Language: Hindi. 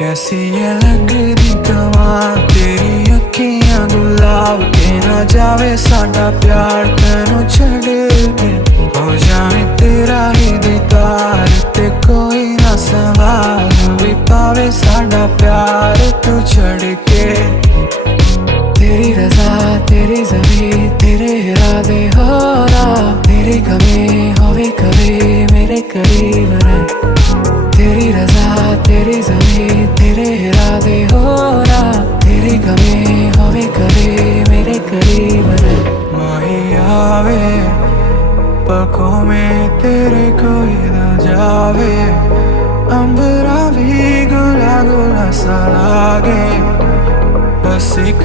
कैसी ये लगदी कमाल तेरी अखियां गुलाब के ना जावे साडा प्यार तेनू छड़ के हो जावे तेरा ही दीदार ते कोई ना सवाल भी पावे साडा प्यार तू छड़ के। तेरी रजा तेरी ज़मीं तेरे इरादे हो रहा तेरी कमी होवे कभी मेरे करीब रहे। तेरी रजा तेरी ज़मीं तेरे इरादे हो रहा तेरी कमी होवे कभी मेरे करीब रहे। माही आवे पलकों में तेरे कोई ना जावे अंबरा भी गुला गुला सा लागे बस एक